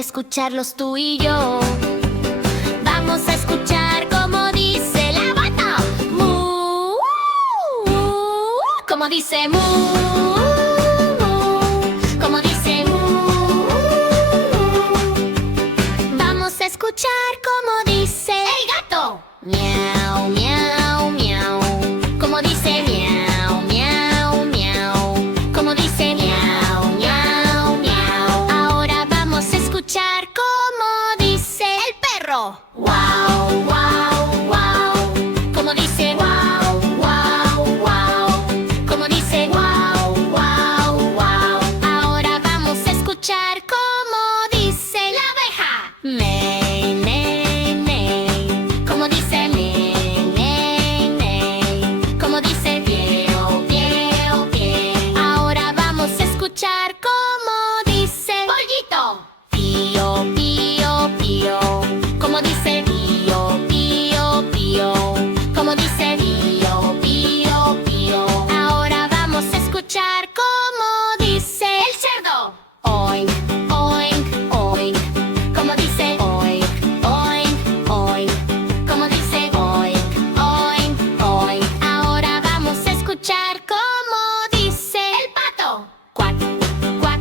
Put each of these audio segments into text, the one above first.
escucharlos tú y yo. Vamos a escuchar cómo dice la bata. Mu, como dice mu, como dice mu. Vamos a escuchar cómo dice el gato. Miau, miau, miau. Como dice miau, miau, miau. Como dice miau, miau, miau. Ahora vamos a escuchar cómo dice el perro. Wow, wow, wow. Como dice wow, wow, wow. Como dice wow, wow, wow. Ahora vamos a escuchar cómo dice la abeja. Mey, mey, mey. Como dice mey, mey, mey. Como dice pieo, pieo, pieo. Ahora vamos a escuchar cómo dice pollito. Pío, pío, pío. Como dice pío, pío, pío. Como dice pío, pío, pío. Ahora vamos a escuchar cómo dice el cerdo. Oink, oink, oink. Como dice oink, oink, oink. Como dice oink, oink, oink. Ahora vamos a escuchar cómo dice el pato. Cuac, cuac,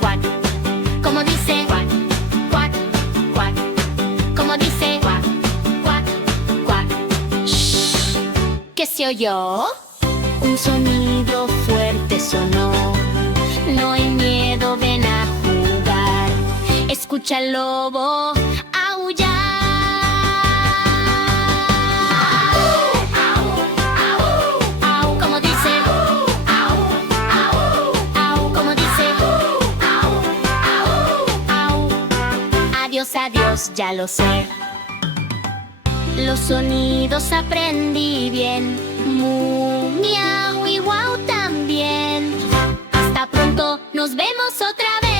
cuac. Como dice cuac, cuac, cuac. Como dice cuac, cuac, cuac. Shh. ¿Qué se oyó? Un sonido fuerte sonó. No hay miedo, ven a jugar. Escucha al lobo aullar. Au, como dice au, au, au, como dice au, au. Adiós, adiós, ya lo sé. Los sonidos aprendí bien. Mu, miau y wow también. Hasta pronto, nos vemos otra vez.